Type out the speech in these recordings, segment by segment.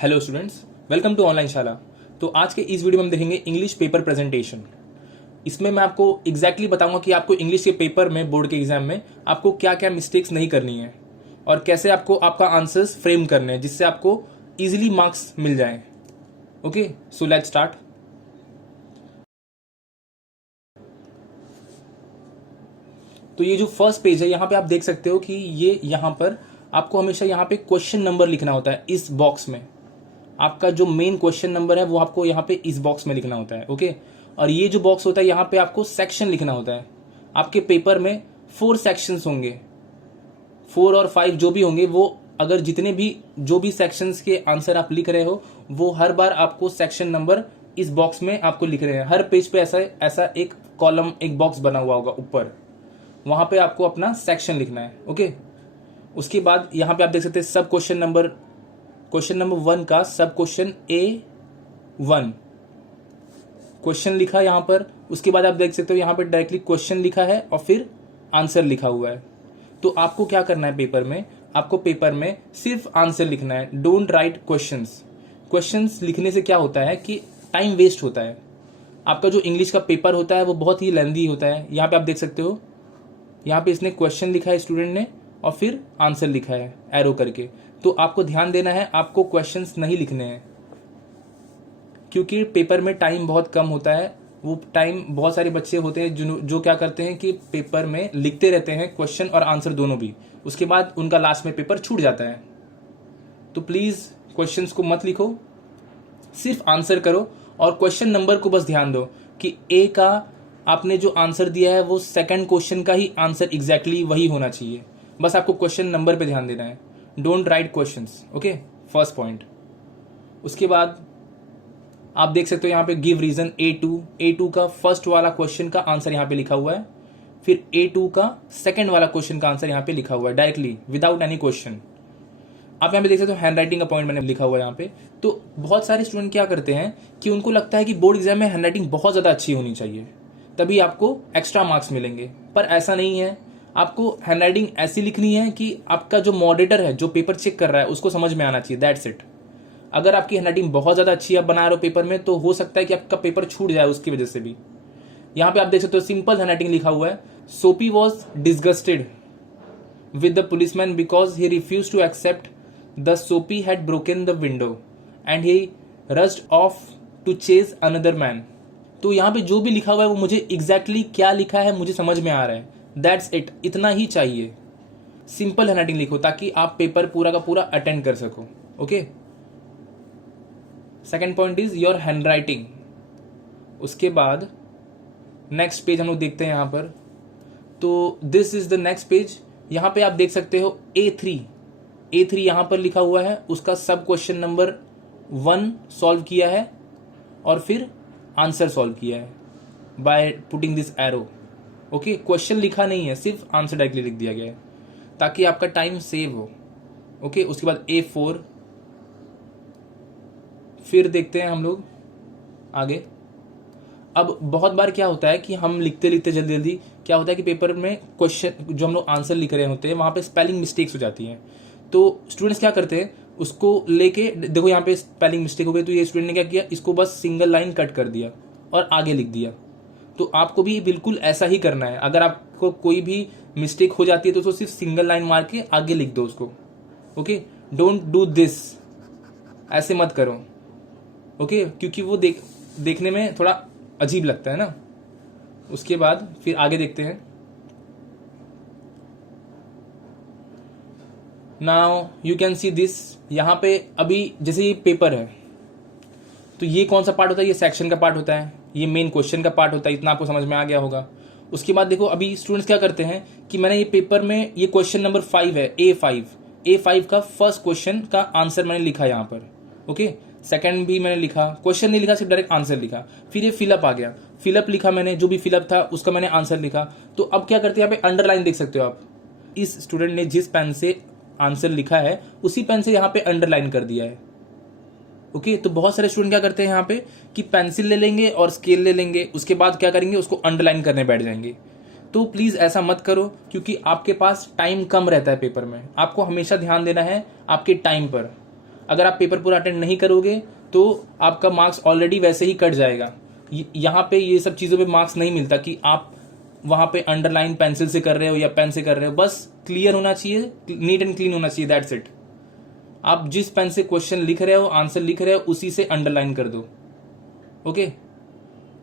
Hello students, welcome to online Shala. तो आज के इस वीडियो में हम देखेंगे इंग्लिश पेपर प्रेजेंटेशन। इसमें मैं आपको एग्जैक्टली बताऊंगा कि आपको इंग्लिश के पेपर में, बोर्ड के एग्जाम में आपको क्या क्या मिस्टेक्स नहीं करनी है और कैसे आपको आपका आंसर्स फ्रेम करने हैं जिससे आपको इजीली मार्क्स मिल जाएं। Okay, so let's start. तो ये जो फर्स्ट पेज है, यहाँ पे आप देख सकते हो कि ये यहाँ पर आपको हमेशा यहाँ पे क्वेश्चन नंबर लिखना होता है। इस बॉक्स में आपका जो मेन क्वेश्चन नंबर है वो आपको यहाँ पे इस बॉक्स में लिखना होता है। ओके, और ये जो बॉक्स होता है यहाँ पे आपको सेक्शन लिखना होता है। आपके पेपर में 4 सेक्शंस होंगे, 4 और 5 जो भी होंगे, वो अगर जितने भी जो भी सेक्शंस के आंसर आप लिख रहे हो वो हर बार आपको सेक्शन नंबर इस बॉक्स में आपको लिख रहे हैं। हर पेज पे ऐसा ऐसा एक कॉलम, एक बॉक्स बना हुआ होगा ऊपर, वहां पे आपको अपना सेक्शन लिखना है। ओके, उसके बाद यहाँ पे आप देख सकते हैं सब क्वेश्चन नंबर 1 का सब क्वेश्चन A1 क्वेश्चन लिखा यहाँ पर। उसके बाद आप देख सकते हो यहाँ पे डायरेक्टली क्वेश्चन लिखा है और फिर आंसर लिखा हुआ है। तो आपको क्या करना है पेपर में, आपको पेपर में सिर्फ आंसर लिखना है। Don't write questions. क्वेश्चंस लिखने से क्या होता है कि टाइम वेस्ट होता है। आपका जो इंग्लिश का पेपर होता है वो बहुत ही लेंदी होता है। यहाँ पे आप देख सकते हो, यहाँ पे इसने क्वेश्चन लिखा है स्टूडेंट ने और फिर आंसर लिखा है एरो करके। तो आपको ध्यान देना है, आपको क्वेश्चंस नहीं लिखने हैं क्योंकि पेपर में टाइम बहुत कम होता है। वो टाइम, बहुत सारे बच्चे होते हैं जो क्या करते हैं कि पेपर में लिखते रहते हैं क्वेश्चन और आंसर दोनों भी, उसके बाद उनका लास्ट में पेपर छूट जाता है। तो प्लीज क्वेश्चंस को मत लिखो, सिर्फ आंसर करो और क्वेश्चन नंबर को बस ध्यान दो कि ए का आपने जो आंसर दिया है वो सेकंड क्वेश्चन का ही आंसर एग्जैक्टली वही होना चाहिए। बस आपको क्वेश्चन नंबर पे ध्यान देना है। Don't write questions. Okay, first point. उसके बाद आप देख सकते हो यहाँ पे गिव रीजन A2 का फर्स्ट वाला क्वेश्चन का आंसर यहाँ पे लिखा हुआ है, फिर A2 का सेकंड वाला क्वेश्चन का आंसर यहाँ पे लिखा हुआ है डायरेक्टली विदाउट एनी क्वेश्चन। आप यहाँ पे देख सकते हो हैंडराइटिंग का पॉइंट मैंने लिखा हुआ है यहाँ पे। तो बहुत सारे स्टूडेंट क्या करते हैं कि उनको लगता है कि बोर्ड एग्जाम में हैंडराइटिंग बहुत ज्यादा अच्छी होनी चाहिए तभी आपको एक्स्ट्रा मार्क्स मिलेंगे, पर ऐसा नहीं है। आपको हैंडराइटिंग ऐसी लिखनी है कि आपका जो मॉडरेटर है, जो पेपर चेक कर रहा है, उसको समझ में आना चाहिए। That's it. अगर आपकी हैंडराइटिंग बहुत ज्यादा अच्छी आप बना रहे हो पेपर में तो हो सकता है कि आपका पेपर छूट जाए उसकी वजह से भी। यहाँ पे आप देख सकते हो सिंपल हैंडराइटिंग लिखा हुआ है। Soapy was disgusted with the policeman because he refuse to accept the Soapy had broken the window and he rushed off to chase another man. तो यहाँ पे जो भी लिखा हुआ है वो मुझे एग्जैक्टली क्या लिखा है मुझे समझ में आ रहा है। दैट्स इट, इतना ही चाहिए। सिंपल हैंडराइटिंग लिखो ताकि आप पेपर पूरा का पूरा अटेंड कर सको। Okay, second point is your handwriting. उसके बाद नेक्स्ट पेज हम लोग देखते हैं यहाँ पर। तो this is the next page. यहाँ पे आप देख सकते हो A3 यहाँ पर लिखा हुआ है, उसका सब क्वेश्चन नंबर 1 सॉल्व किया है और फिर आंसर सॉल्व किया है by putting this arrow. Okay, question लिखा नहीं है, सिर्फ आंसर डायरेक्टली लिख दिया गया है ताकि आपका टाइम सेव हो। ओके, उसके बाद A4। फिर देखते हैं हम लोग आगे। अब बहुत बार क्या होता है कि हम लिखते लिखते जल्दी जल्दी क्या होता है कि पेपर में क्वेश्चन जो हम लोग आंसर लिख रहे होते हैं वहां पे स्पेलिंग मिस्टेक्स हो जाती हैं। तो स्टूडेंट्स क्या करते हैं, उसको लेके देखो यहाँ पे स्पेलिंग मिस्टेक हो गई, तो ये स्टूडेंट ने क्या किया, इसको बस सिंगल लाइन कट कर दिया और आगे लिख दिया। तो आपको भी बिल्कुल ऐसा ही करना है। अगर आपको कोई भी मिस्टेक हो जाती है तो उसको सिर्फ सिंगल लाइन मार के आगे लिख दो उसको। ओके, डोंट डू दिस, ऐसे मत करो। ओके, क्योंकि वो देखने में थोड़ा अजीब लगता है ना। उसके बाद फिर आगे देखते हैं। Now you can see this. यहाँ पे अभी जैसे ये पेपर है तो ये कौन सा पार्ट होता है, ये सेक्शन का पार्ट होता है, ये मेन क्वेश्चन का पार्ट होता है। इतना आपको समझ में आ गया होगा। उसके बाद देखो अभी स्टूडेंट्स क्या करते हैं कि मैंने ये पेपर में ये क्वेश्चन नंबर 5 है, A5 का फर्स्ट क्वेश्चन का आंसर मैंने लिखा यहाँ पर। ओके, सेकंड भी मैंने लिखा, क्वेश्चन नहीं लिखा, सिर्फ डायरेक्ट आंसर लिखा। फिर ये फिलअप आ गया, फिलअप लिखा मैंने, जो भी फिलअप था उसका मैंने आंसर लिखा। तो अब क्या करते हैं, यहाँ पे अंडरलाइन देख सकते हो आप। इस स्टूडेंट ने जिस पेन से आंसर लिखा है उसी पेन से यहाँ पे अंडरलाइन कर दिया है। ओके, तो बहुत सारे स्टूडेंट क्या करते हैं यहाँ पे कि पेंसिल ले लेंगे और स्केल ले लेंगे, उसके बाद क्या करेंगे, उसको अंडरलाइन करने बैठ जाएंगे। तो प्लीज ऐसा मत करो क्योंकि आपके पास टाइम कम रहता है पेपर में। आपको हमेशा ध्यान देना है आपके टाइम पर। अगर आप पेपर पूरा अटेंड नहीं करोगे तो आपका मार्क्स ऑलरेडी वैसे ही कट जाएगा। यहाँ पे ये सब चीज़ों पे मार्क्स नहीं मिलता कि आप वहाँ पे अंडरलाइन पेंसिल से कर रहे हो या पेन से कर रहे हो, बस क्लियर होना चाहिए, नीट एंड क्लीन होना चाहिए, दैट्स इट। आप जिस पेन से क्वेश्चन लिख रहे हो, आंसर लिख रहे हो, उसी से अंडरलाइन कर दो। ओके,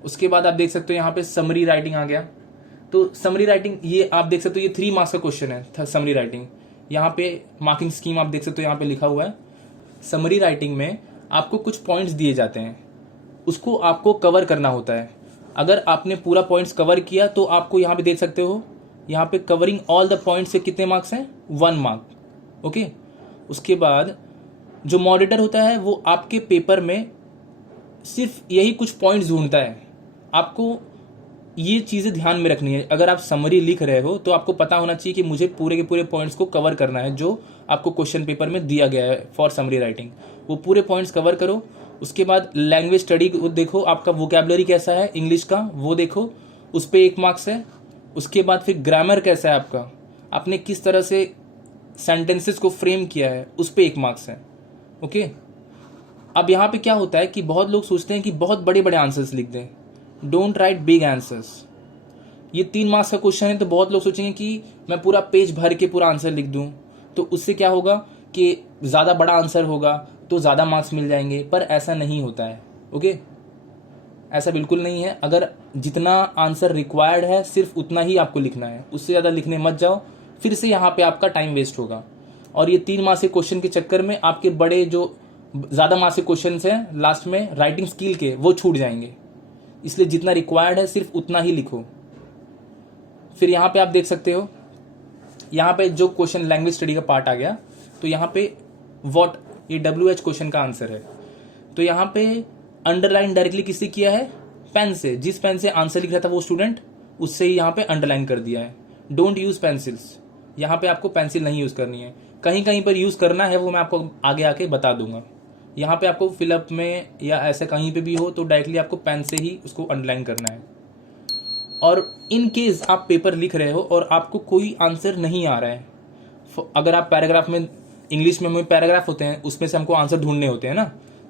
उसके बाद आप देख सकते हो यहाँ पे समरी राइटिंग आ गया। तो समरी राइटिंग ये आप देख सकते हो, ये 3 मार्क्स का क्वेश्चन है समरी राइटिंग। यहाँ पे मार्किंग स्कीम आप देख सकते हो, यहाँ पे लिखा हुआ है। समरी राइटिंग में आपको कुछ पॉइंट्स दिए जाते हैं, उसको आपको कवर करना होता है। अगर आपने पूरा पॉइंट्स कवर किया तो आपको यहाँ पे देख सकते हो, यहाँ पे कवरिंग ऑल द पॉइंट्स से कितने मार्क्स हैं, 1 मार्क। ओके, उसके बाद जो मॉडरेटर होता है वो आपके पेपर में सिर्फ यही कुछ पॉइंट्स ढूंढता है। आपको ये चीज़ें ध्यान में रखनी है। अगर आप समरी लिख रहे हो तो आपको पता होना चाहिए कि मुझे पूरे के पूरे पॉइंट्स को कवर करना है जो आपको क्वेश्चन पेपर में दिया गया है फॉर समरी राइटिंग। वो पूरे पॉइंट्स कवर करो। उसके बाद लैंग्वेज स्टडी देखो, आपका वोकैबुलरी कैसा है इंग्लिश का वो देखो, उस पर 1 मार्क्स है। उसके बाद फिर ग्रामर कैसा है आपका, आपने किस तरह से सेंटेंसेस को फ्रेम किया है, उस पर 1 मार्क्स है। ओके, अब यहाँ पे क्या होता है कि बहुत लोग सोचते हैं कि बहुत बड़े बड़े आंसर्स लिख दें, डोंट राइट बिग आंसर्स। ये 3 मार्क्स का क्वेश्चन है तो बहुत लोग सोचेंगे कि मैं पूरा पेज भर के पूरा आंसर लिख दूं, तो उससे क्या होगा कि ज़्यादा बड़ा आंसर होगा तो ज़्यादा मार्क्स मिल जाएंगे, पर ऐसा नहीं होता है। ओके, ऐसा बिल्कुल नहीं है। अगर जितना आंसर रिक्वायर्ड है सिर्फ उतना ही आपको लिखना है, उससे ज़्यादा लिखने मत जाओ, फिर से यहाँ पे आपका टाइम वेस्ट होगा। और ये 3 मार्क्स के क्वेश्चन के चक्कर में आपके बड़े जो ज़्यादा मार्क्स के क्वेश्चन हैं लास्ट में राइटिंग स्किल के, वो छूट जाएंगे। इसलिए जितना रिक्वायर्ड है सिर्फ उतना ही लिखो। फिर यहाँ पे आप देख सकते हो, यहाँ पे जो क्वेश्चन लैंग्वेज स्टडी का पार्ट आ गया, तो यहाँ पे व्हाट, ये WH क्वेश्चन का आंसर है। तो यहाँ पे अंडरलाइन डायरेक्टली किससे किया है, पेन से। जिस पेन से आंसर लिख रहा था वो स्टूडेंट, उससे ही यहाँ पे अंडरलाइन कर दिया है। डोंट यूज पेंसिल्स, यहाँ पे आपको पेंसिल नहीं यूज करनी है। कहीं कहीं पर यूज करना है, वो मैं आपको आगे आके बता दूंगा। यहाँ पे आपको फिलअप में या ऐसे कहीं पे भी हो तो डायरेक्टली आपको पेन से ही उसको अंडरलाइन करना है। और इन केस आप पेपर लिख रहे हो और आपको कोई आंसर नहीं आ रहा है, अगर आप पैराग्राफ में, इंग्लिश में पैराग्राफ होते हैं, उसमें से हमको आंसर ढूंढने होते हैं ना,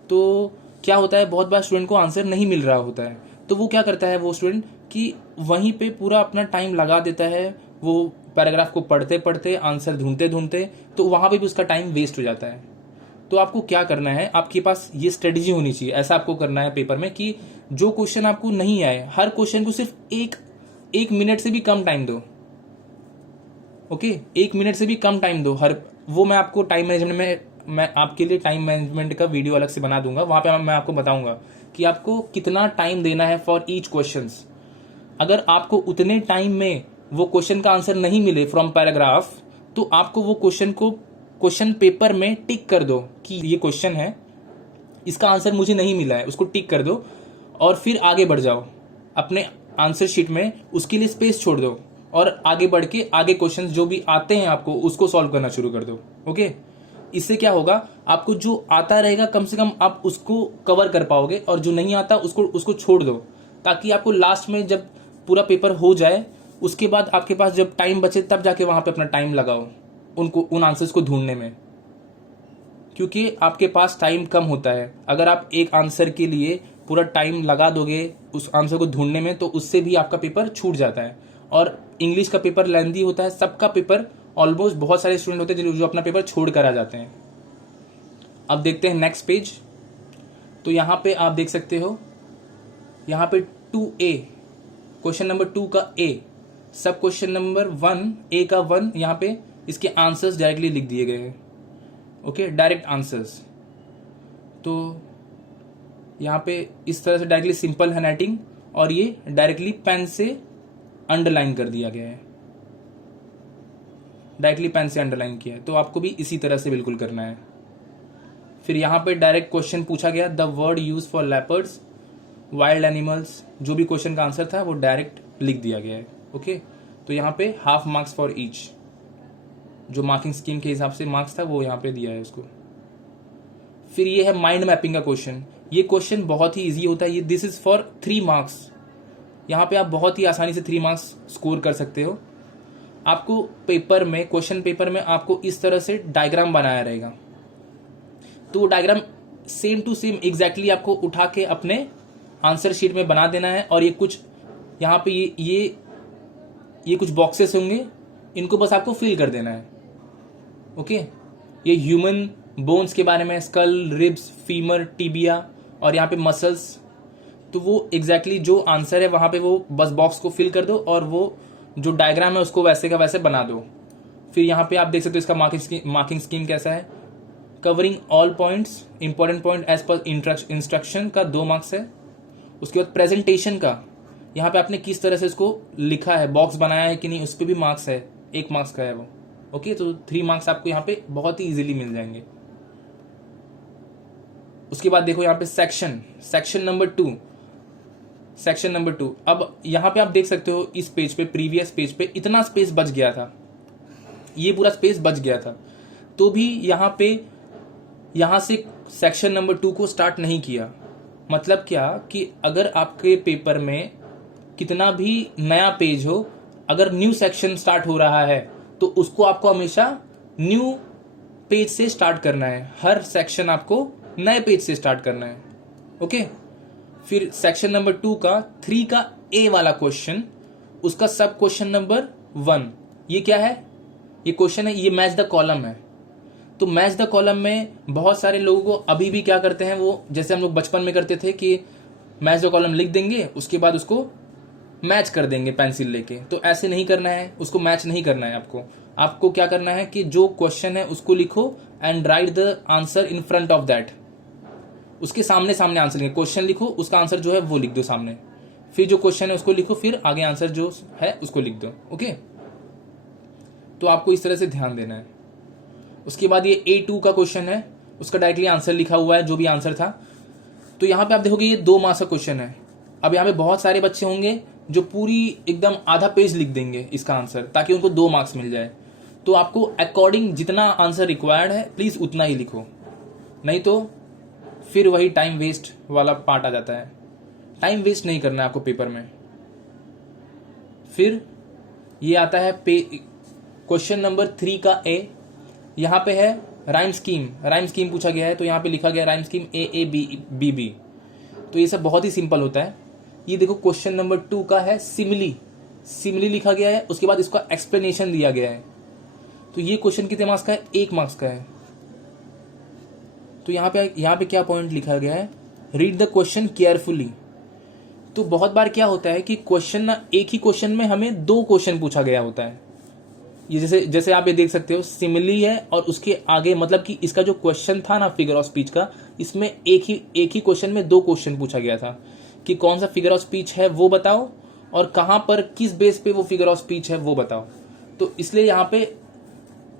तो क्या होता है बहुत बार स्टूडेंट को आंसर नहीं मिल रहा होता है, तो वो क्या करता है वो स्टूडेंट कि वहीं पे पूरा अपना टाइम लगा देता है, वो पैराग्राफ को पढ़ते पढ़ते आंसर ढूंढते ढूंढते, तो वहाँ पे भी उसका टाइम वेस्ट हो जाता है। तो आपको क्या करना है, आपके पास ये स्ट्रेटजी होनी चाहिए। ऐसा आपको करना है पेपर में कि जो क्वेश्चन आपको नहीं आए, हर क्वेश्चन को सिर्फ एक मिनट से भी कम टाइम दो। ओके, 1 मिनट से भी कम टाइम दो हर, वो मैं आपको टाइम मैनेजमेंट में, मैं आपके लिए टाइम मैनेजमेंट का वीडियो अलग से बना दूंगा, वहां पे मैं आपको बताऊंगा कि आपको कितना टाइम देना है फॉर ईच क्वेश्चन। अगर आपको उतने टाइम में वो क्वेश्चन का आंसर नहीं मिले फ्रॉम पैराग्राफ, तो आपको वो क्वेश्चन को क्वेश्चन पेपर में टिक कर दो कि ये क्वेश्चन है, इसका आंसर मुझे नहीं मिला है, उसको टिक कर दो और फिर आगे बढ़ जाओ अपने आंसर शीट में, उसके लिए स्पेस छोड़ दो और आगे बढ़ के आगे क्वेश्चंस जो भी आते हैं आपको उसको सॉल्व करना शुरू कर दो। ओके, इससे क्या होगा, आपको जो आता रहेगा कम से कम आप उसको कवर कर पाओगे, और जो नहीं आता उसको छोड़ दो, ताकि आपको लास्ट में जब पूरा पेपर हो जाए उसके बाद आपके पास जब टाइम बचे तब जाके वहां पे अपना टाइम लगाओ उन आंसर्स को ढूंढने में, क्योंकि आपके पास टाइम कम होता है। अगर आप एक आंसर के लिए पूरा टाइम लगा दोगे उस आंसर को ढूंढने में, तो उससे भी आपका पेपर छूट जाता है। और इंग्लिश का पेपर लेंथी होता है, सबका पेपर ऑलमोस्ट, बहुत सारे स्टूडेंट होते हैं जो अपना पेपर छोड़ कर आ जाते हैं। अब देखते हैं नेक्स्ट पेज। तो यहाँ पे आप देख सकते हो, यहाँ पे 2A, क्वेश्चन नंबर 2 का A, सब क्वेश्चन नंबर 1 A का 1, यहाँ पे इसके आंसर्स डायरेक्टली लिख दिए गए हैं। Okay, direct answers. तो यहाँ पे इस तरह से डायरेक्टली सिंपल हैंडराइटिंग, और ये डायरेक्टली पेन से अंडरलाइन कर दिया गया है, डायरेक्टली पेन से अंडरलाइन किया है। तो आपको भी इसी तरह से बिल्कुल करना है। फिर यहाँ पे डायरेक्ट क्वेश्चन पूछा गया, the word use for leopards, wild animals, जो भी क्वेश्चन का आंसर था वो डायरेक्ट लिख दिया गया है। ओके, तो यहाँ पे हाफ मार्क्स फॉर ईच, जो मार्किंग स्कीम के हिसाब से मार्क्स था वो यहाँ पे दिया है उसको। फिर ये है माइंड मैपिंग का क्वेश्चन। ये क्वेश्चन बहुत ही इजी होता है, ये दिस इज फॉर 3 मार्क्स। यहाँ पे आप बहुत ही आसानी से 3 मार्क्स स्कोर कर सकते हो। आपको पेपर में, क्वेश्चन पेपर में आपको इस तरह से डायग्राम बनाया रहेगा। तो वो diagram same to same exactly आपको उठा के अपने आंसर शीट में बना देना है। और ये कुछ यहाँ पे ये कुछ बॉक्सेस होंगे, इनको बस आपको फिल कर देना है। ओके, ये ह्यूमन बोन्स के बारे में, स्कल, रिब्स, फीमर, टिबिया और यहाँ पे मसल्स। तो वो एग्जैक्टली जो आंसर है वहाँ पे वो बस बॉक्स को फिल कर दो और वो जो डायग्राम है उसको वैसे का वैसे बना दो। फिर यहाँ पे आप देख सकते हो इसका मार्किंग स्कीम कैसा है। Covering all points, important point as per instruction का 2 मार्क्स है। उसके बाद प्रेजेंटेशन का, यहाँ पे आपने किस तरह से इसको लिखा है, बॉक्स बनाया है कि नहीं, उस पर भी मार्क्स है, 1 मार्क्स का है वो। ओके, तो 3 मार्क्स आपको यहाँ पे बहुत ही इजीली मिल जाएंगे। उसके बाद देखो यहाँ पे सेक्शन नंबर 2, सेक्शन नंबर 2। अब यहाँ पे आप देख सकते हो इस पेज पे, प्रीवियस पेज पे इतना स्पेस बच गया था, ये पूरा स्पेस बच गया था, तो भी यहाँ से सेक्शन नंबर 2 को स्टार्ट नहीं किया। मतलब क्या कि अगर आपके पेपर में कितना भी नया पेज हो, अगर न्यू सेक्शन स्टार्ट हो रहा है तो उसको आपको हमेशा न्यू पेज से स्टार्ट करना है। हर सेक्शन आपको नए पेज से स्टार्ट करना है। ओके, फिर सेक्शन नंबर 2 का 3 का ए वाला क्वेश्चन, उसका सब क्वेश्चन नंबर 1, ये क्या है, ये क्वेश्चन है, ये मैच द कॉलम है। तो मैच द कॉलम में बहुत सारे लोगों को अभी भी क्या करते हैं, वो जैसे हम लोग बचपन में करते थे कि मैच द कॉलम लिख देंगे, उसके बाद उसको मैच कर देंगे पेंसिल लेके। तो ऐसे नहीं करना है, उसको मैच नहीं करना है। आपको क्या करना है कि जो क्वेश्चन है उसको लिखो and right the answer in front of that. उसके सामने सामने आंसर लिखो, क्वेश्चन लिखो, उसका आंसर जो है वो लिख दो सामने, फिर जो क्वेश्चन है उसको लिखो, फिर आगे आंसर जो है उसको लिख दो। ओके, तो आपको इस तरह से ध्यान देना है। उसके बाद ये A2 का क्वेश्चन है, उसका डायरेक्टली आंसर लिखा हुआ है, जो भी आंसर था। तो यहाँ पे आप देखोगे ये 2 मार्क्स का क्वेश्चन है। अब यहाँ पे बहुत सारे बच्चे होंगे जो पूरी एकदम आधा पेज लिख देंगे इसका आंसर, ताकि उनको 2 मार्क्स मिल जाए। तो आपको अकॉर्डिंग जितना आंसर रिक्वायर्ड है प्लीज उतना ही लिखो, नहीं तो फिर वही टाइम वेस्ट वाला पार्ट आ जाता है। टाइम वेस्ट नहीं करना है आपको पेपर में। फिर ये आता है क्वेश्चन नंबर 3 का ए, यहाँ पे है राइम स्कीम पूछा गया है। तो यहाँ पे लिखा गया राइम स्कीम AABB। तो ये सब बहुत ही सिंपल होता है। ये देखो क्वेश्चन नंबर 2 का है सिमिली लिखा गया है, उसके बाद इसका एक्सप्लेनेशन दिया गया है। तो ये क्वेश्चन कितने मार्क्स का है, 1 मार्क्स का है। तो यहाँ पे क्या पॉइंट लिखा गया है, रीड द क्वेश्चन केयरफुली। तो बहुत बार क्या होता है कि क्वेश्चन ना, एक ही क्वेश्चन में हमें 2 क्वेश्चन पूछा गया होता है। ये जैसे आप ये देख सकते हो, सिमिली है और उसके आगे, मतलब कि इसका जो क्वेश्चन था ना फिगर ऑफ स्पीच का, इसमें एक ही क्वेश्चन में 2 क्वेश्चन पूछा गया था कि कौन सा फिगर ऑफ स्पीच है वो बताओ, और कहां पर किस बेस पे वो फिगर ऑफ स्पीच है वो बताओ। तो इसलिए यहाँ पे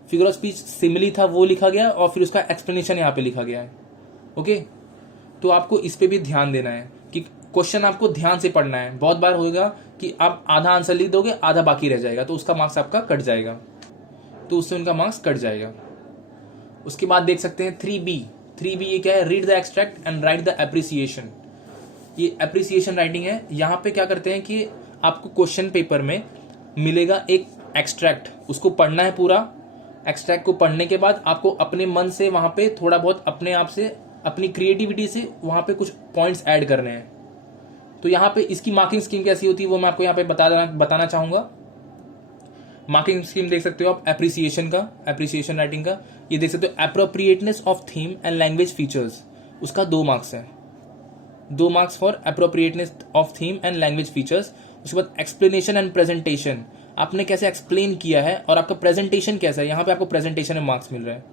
फिगर ऑफ स्पीच सिमिली था वो लिखा गया, और फिर उसका एक्सप्लेनेशन यहाँ पे लिखा गया है। ओके, तो आपको इस पे भी ध्यान देना है कि क्वेश्चन आपको ध्यान से पढ़ना है। बहुत बार होगा कि आप आधा आंसर लिख दोगे, आधा बाकी रह जाएगा, तो उसका मार्क्स आपका कट जाएगा, तो उससे उनका मार्क्स कट जाएगा। उसके बाद देख सकते हैं 3B ये क्या है, read the extract and right the appreciation. ये एप्रिसिएशन राइटिंग है। यहाँ पे क्या करते हैं कि आपको क्वेश्चन पेपर में मिलेगा एक एक्सट्रैक्ट, उसको पढ़ना है पूरा। एक्सट्रैक्ट को पढ़ने के बाद आपको अपने मन से वहां पे थोड़ा बहुत अपने आप से, अपनी क्रिएटिविटी से वहां पे कुछ पॉइंट्स ऐड करने हैं। तो यहाँ पे इसकी मार्किंग स्कीम कैसी होती है वो मैं आपको यहाँ पे बताना चाहूंगा। मार्किंग स्कीम देख सकते हो आप एप्रिसिएशन राइटिंग का। ये देख सकते हो appropriateness of theme and language features, उसका 2 मार्क्स है। 2 marks for appropriateness of theme and language features. उसके बाद एक्सप्लेनेशन एंड प्रेजेंटेशन, आपने कैसे एक्सप्लेन किया है और आपका प्रेजेंटेशन कैसा है, यहाँ पे आपको प्रेजेंटेशन में मार्क्स मिल रहा है।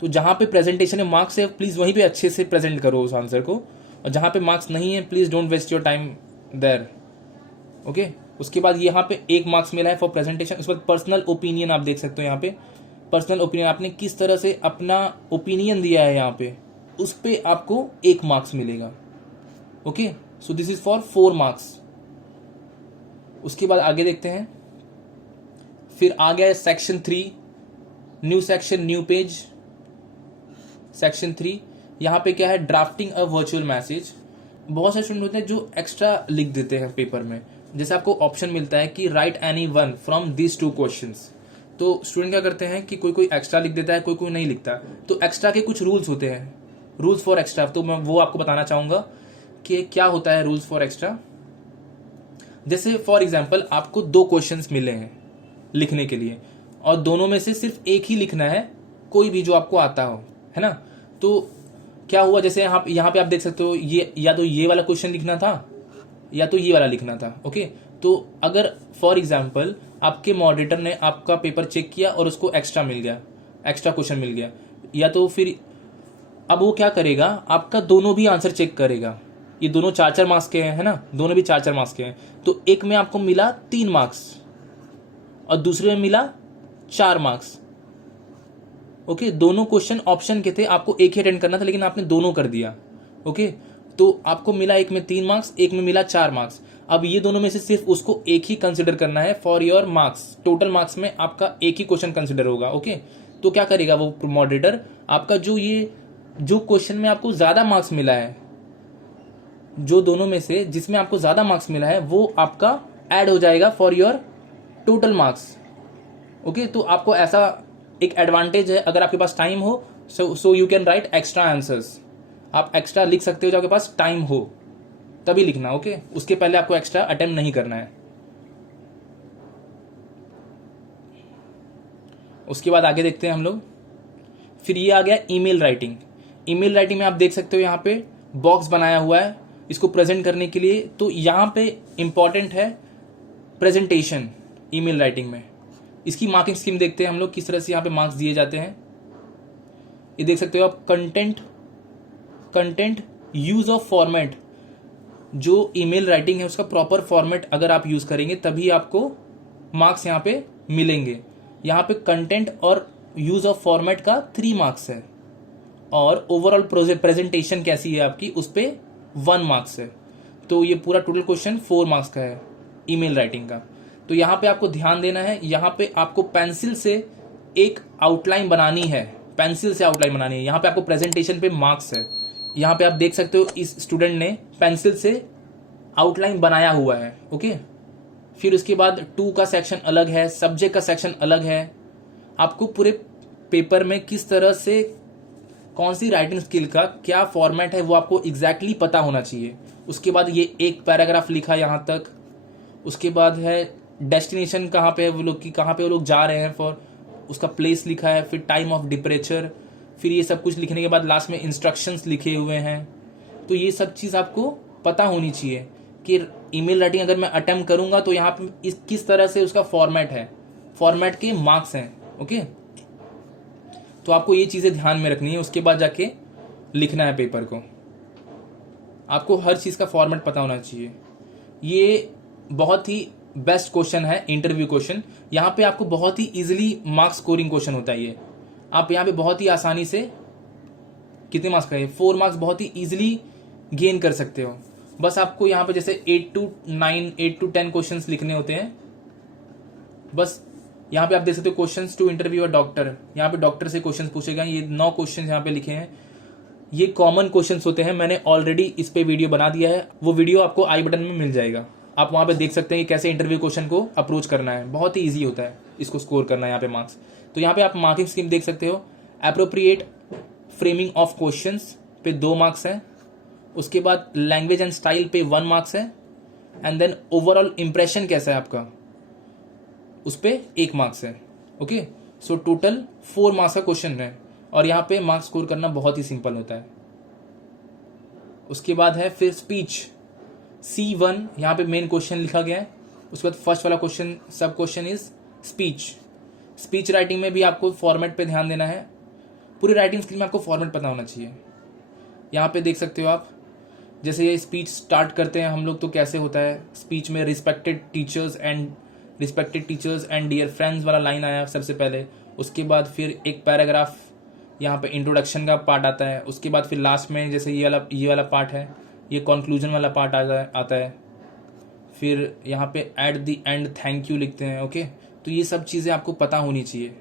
तो जहां पे प्रेजेंटेशन में मार्क्स है प्लीज वहीं पे अच्छे से प्रेजेंट करो उस आंसर को, और जहां पे मार्क्स नहीं है please don't waste your time there. Okay, उसके बाद यहाँ पे 1 मार्क्स मिला है फॉर प्रेजेंटेशन। उसके बाद पर्सनल ओपिनियन आप देख सकते हो, यहाँ पे पर्सनल ओपिनियन, आपने किस तरह से अपना ओपिनियन दिया है यहाँ पे, उस पे आपको 1 मार्क्स मिलेगा। Okay, so this is for 4 marks. उसके बाद आगे देखते हैं, फिर आ गया है section 3, new section new page. Section 3 यहाँ पे क्या है, ड्राफ्टिंग अ वर्चुअल मैसेज। बहुत सारे स्टूडेंट होते हैं जो एक्स्ट्रा लिख देते हैं पेपर में। जैसे आपको ऑप्शन मिलता है कि right any one from this 2 questions, तो स्टूडेंट क्या करते हैं कि कोई कोई एक्स्ट्रा लिख देता है, कोई कोई नहीं लिखता। तो एक्स्ट्रा के कुछ रूल्स होते हैं, रूल्स फॉर एक्स्ट्रा, तो मैं वो आपको बताना चाहूंगा कि क्या होता है रूल्स फॉर एक्स्ट्रा। जैसे फॉर एग्जाम्पल आपको 2 क्वेश्चंस मिले हैं लिखने के लिए, और दोनों में से सिर्फ एक ही लिखना है, कोई भी जो आपको आता हो, है ना। तो क्या हुआ, जैसे यहाँ पे आप देख सकते हो, ये या तो ये वाला क्वेश्चन लिखना था या तो ये वाला लिखना था। ओके, तो अगर फॉर एग्जाम्पल आपके मॉडरेटर ने आपका पेपर चेक किया और उसको एक्स्ट्रा मिल गया, एक्स्ट्रा क्वेश्चन मिल गया, या तो फिर अब वो क्या करेगा, आपका दोनों भी आंसर चेक करेगा। ये दोनों 4-4 मार्क्स के हैं, है ना, दोनों भी 4-4 मार्क्स के हैं। तो एक में आपको मिला 3 मार्क्स और दूसरे में मिला 4 मार्क्स। ओके, दोनों क्वेश्चन ऑप्शन के थे, आपको एक ही अटेंड करना था, लेकिन आपने दोनों कर दिया। ओके, तो आपको मिला एक में 3 मार्क्स, एक में मिला 4 मार्क्स। अब ये दोनों में से सिर्फ उसको एक ही कंसिडर करना है for your marks. Total marks में आपका एक ही क्वेश्चन कंसिडर होगा। ओके, तो क्या करेगा वो मॉडरेटर, आपका जो क्वेश्चन में आपको ज्यादा मार्क्स मिला है, जो दोनों में से जिसमें आपको ज्यादा मार्क्स मिला है, वो आपका ऐड हो जाएगा for your total marks. Okay, तो आपको ऐसा एक एडवांटेज है, अगर आपके पास टाइम हो, so you can write extra answers. आप एक्स्ट्रा लिख सकते हो जब आपके पास टाइम हो, तभी लिखना। ओके, उसके पहले आपको एक्स्ट्रा अटेम्प्ट नहीं करना है। उसके बाद आगे देखते हैं हम लोग। फिर ये आ गया ईमेल राइटिंग। ईमेल राइटिंग में आप देख सकते हो यहाँ पे बॉक्स बनाया हुआ है इसको प्रेजेंट करने के लिए। तो यहाँ पे इंपॉर्टेंट है प्रेजेंटेशन ईमेल राइटिंग में। इसकी मार्किंग स्कीम देखते हैं हम लोग, किस तरह से यहाँ पे मार्क्स दिए जाते हैं। ये देख सकते हो आप, कंटेंट यूज ऑफ फॉर्मेट। जो ईमेल राइटिंग है उसका प्रॉपर फॉर्मेट अगर आप यूज करेंगे तभी आपको मार्क्स यहाँ पे मिलेंगे। यहाँ पे कंटेंट और यूज ऑफ फॉर्मेट का 3 मार्क्स है, और ओवरऑल प्रेजेंटेशन कैसी है आपकी, उस पर 1 मार्क्स है। तो ये पूरा टोटल क्वेश्चन 4 मार्क्स का है ईमेल राइटिंग का। तो यहाँ पे आपको ध्यान देना है, यहाँ पे आपको पेंसिल से एक आउटलाइन बनानी है, पेंसिल से आउटलाइन बनानी है। यहाँ पे आपको प्रेजेंटेशन पे मार्क्स है। यहाँ पे आप देख सकते हो इस स्टूडेंट ने पेंसिल से आउटलाइन बनाया हुआ है। ओके, फिर उसके बाद 2 का सेक्शन अलग है, सब्जेक्ट का सेक्शन अलग है। आपको पूरे पेपर में किस तरह से कौन सी राइटिंग स्किल का क्या फॉर्मेट है वो आपको एग्जैक्टली पता होना चाहिए। उसके बाद ये एक पैराग्राफ लिखा यहाँ तक। उसके बाद है डेस्टिनेशन कहाँ पे है वो लोग की, कहाँ पे वो लोग जा रहे हैं, फॉर उसका प्लेस लिखा है। फिर टाइम ऑफ डिपरेचर। फिर ये सब कुछ लिखने के बाद लास्ट में इंस्ट्रक्शंस लिखे हुए हैं। तो ये सब चीज़ आपको पता होनी चाहिए कि ईमेल राइटिंग अगर मैं अटेम्प्ट करूंगा तो यहाँ पे किस तरह से उसका फॉर्मेट है, फॉर्मेट के मार्क्स हैं। ओके, तो आपको ये चीज़ें ध्यान में रखनी है। उसके बाद जाके लिखना है पेपर को। आपको हर चीज़ का फॉर्मेट पता होना चाहिए। ये बहुत ही बेस्ट क्वेश्चन है, इंटरव्यू क्वेश्चन। यहाँ पे आपको बहुत ही इजीली मार्क्स स्कोरिंग क्वेश्चन होता है ये। आप यहाँ पे बहुत ही आसानी से, कितने मार्क्स का है, 4 मार्क्स बहुत ही इजीली गेन कर सकते हो। बस आपको यहाँ पे जैसे 8 to 10 क्वेश्चंस लिखने होते हैं। बस यहाँ पे आप देख सकते हो questions to interview a doctor. यहाँ पे डॉक्टर से क्वेश्चंस पूछे गए। ये 9 क्वेश्चंस यहाँ पे लिखे हैं। ये कॉमन क्वेश्चंस होते हैं। मैंने ऑलरेडी इस पे वीडियो बना दिया है, वो वीडियो आपको आई बटन में मिल जाएगा। आप वहाँ पे देख सकते हैं कि कैसे इंटरव्यू क्वेश्चन को अप्रोच करना है। बहुत ही ईजी होता है इसको स्कोर करना है यहाँ पे मार्क्स। तो यहाँ पे आप मार्किंग स्कीम देख सकते हो। एप्रोप्रिएट फ्रेमिंग ऑफ क्वेश्चंस पे 2 मार्क्स है। उसके बाद लैंग्वेज एंड स्टाइल पे 1 मार्क्स है। एंड देन ओवरऑल इंप्रेशन कैसा है आपका, उस पे 1 मार्क्स है। ओके, सो टोटल 4 मार्क्स का क्वेश्चन है, और यहाँ पे मार्क्स स्कोर करना बहुत ही सिंपल होता है। उसके बाद है फिर स्पीच C1। यहाँ पे मेन क्वेश्चन लिखा गया है। उसके बाद फर्स्ट वाला क्वेश्चन, सब question is speech. Speech writing में भी आपको फॉर्मेट पे ध्यान देना है। पूरी राइटिंग स्किल में आपको फॉर्मेट पता होना चाहिए। यहाँ पे देख सकते हो आप, जैसे ये स्पीच स्टार्ट करते हैं हम लोग तो कैसे होता है। स्पीच में respected teachers and dear friends वाला लाइन आया सबसे पहले। उसके बाद फिर एक पैराग्राफ, यहाँ पे इंट्रोडक्शन का पार्ट आता है। उसके बाद फिर लास्ट में जैसे ये वाला पार्ट है, ये कंक्लूजन वाला पार्ट आता है। फिर यहाँ पे at the end thank you लिखते हैं। ओके, तो ये सब चीज़ें आपको पता होनी चाहिए।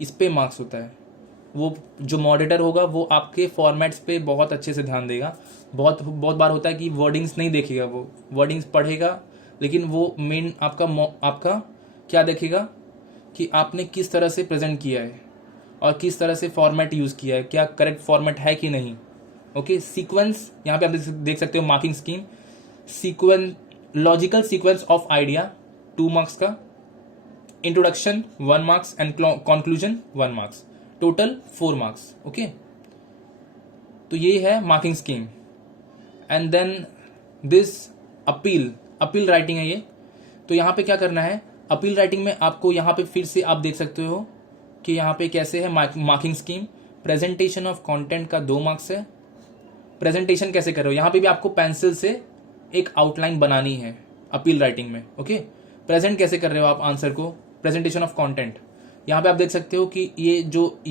इस पे मार्क्स होता है। वो जो मॉडरेटर होगा वो आपके फॉर्मेट्स पे बहुत अच्छे से ध्यान देगा। बहुत बार होता है कि वर्डिंग्स नहीं देखेगा, वो वर्डिंग्स पढ़ेगा, लेकिन वो मेन आपका क्या देखेगा कि आपने किस तरह से प्रेजेंट किया है और किस तरह से फॉर्मेट यूज़ किया है, क्या करेक्ट फॉर्मेट है कि नहीं। ओके, सीक्वेंस यहाँ पे आप देख सकते हो, marking scheme, sequence, logical sequence of idea 2 marks का, introduction 1 marks and conclusion 1 marks, total 4 marks. Okay, तो ये है marking scheme. And then this appeal writing है ये। तो यहाँ पे क्या करना है, अपील राइटिंग में आपको यहाँ पे फिर से आप देख सकते हो कि यहाँ पे कैसे है marking scheme. Presentation of content का 2 मार्क्स है। प्रेजेंटेशन कैसे कर रहे हो, यहाँ पे भी आपको पेंसिल से एक आउटलाइन बनानी है अपील राइटिंग में। ओके, प्रेजेंट कैसे कर रहे हो आप आंसर को, प्रेजेंटेशन ऑफ कंटेंट। यहाँ पे आप देख सकते हो कि ये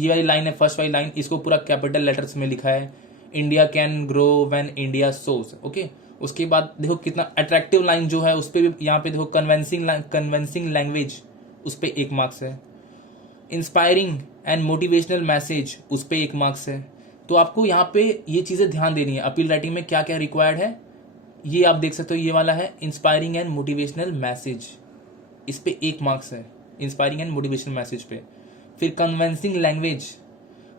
वाली लाइन है, फर्स्ट वाली लाइन, इसको पूरा कैपिटल लेटर्स में लिखा है, India can grow when India shows. Okay, उसके बाद देखो कितना अट्रैक्टिव लाइन जो है उस पर भी यहाँ पे देखो कन्वेंसिंग लैंग्वेज, उस पर 1 मार्क्स है। इंस्पायरिंग एंड मोटिवेशनल मैसेज, उस पर 1 मार्क्स है। तो आपको यहाँ पे ये चीज़ें ध्यान देनी है, अपील राइटिंग में क्या क्या रिक्वायर्ड है, ये आप देख सकते हो, ये वाला है इंस्पायरिंग एंड मोटिवेशनल मैसेज, इस पे 1 मार्क्स है, इंस्पायरिंग एंड मोटिवेशनल मैसेज पे। फिर कन्वेंसिंग लैंग्वेज,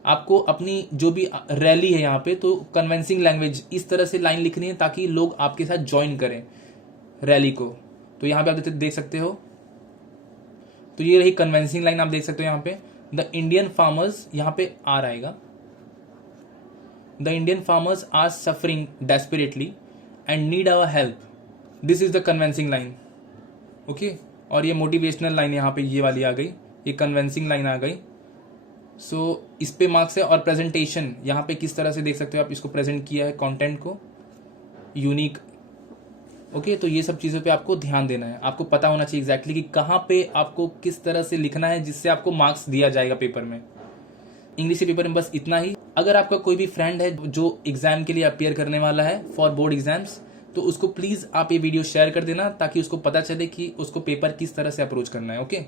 आपको अपनी जो भी रैली है यहाँ पे, तो कन्वेंसिंग लैंग्वेज इस तरह से लाइन लिखनी है ताकि लोग आपके साथ ज्वाइन करें रैली को। तो यहाँ पे आप देख सकते हो, तो ये रही कन्वेंसिंग लाइन, आप देख सकते हो यहाँ पे। द इंडियन फार्मर्स, यहाँ पे आर आएगा, the Indian farmers are suffering desperately and need our help, this is the convincing line. Okay, और ये मोटिवेशनल लाइन यहाँ पे ये वाली आ गई, ये कन्वेंसिंग लाइन आ गई। सो इस पे मार्क्स है। और प्रेजेंटेशन यहाँ पे किस तरह से देख सकते हो आप इसको प्रेजेंट किया है, कंटेंट को यूनिक। ओके, तो ये सब चीज़ों पे आपको ध्यान देना है, आपको पता होना चाहिए एग्जैक्टली कि कहाँ पे आपको किस तरह से लिखना है जिससे आपको मार्क्स दिया जाएगा पेपर में। इंग्लिश के पेपर में बस इतना ही। अगर आपका कोई भी फ्रेंड है जो एग्जाम के लिए अपियर करने वाला है फॉर बोर्ड एग्जाम्स, तो उसको प्लीज़ आप ये वीडियो शेयर कर देना ताकि उसको पता चले कि उसको पेपर किस तरह से अप्रोच करना है। ओके।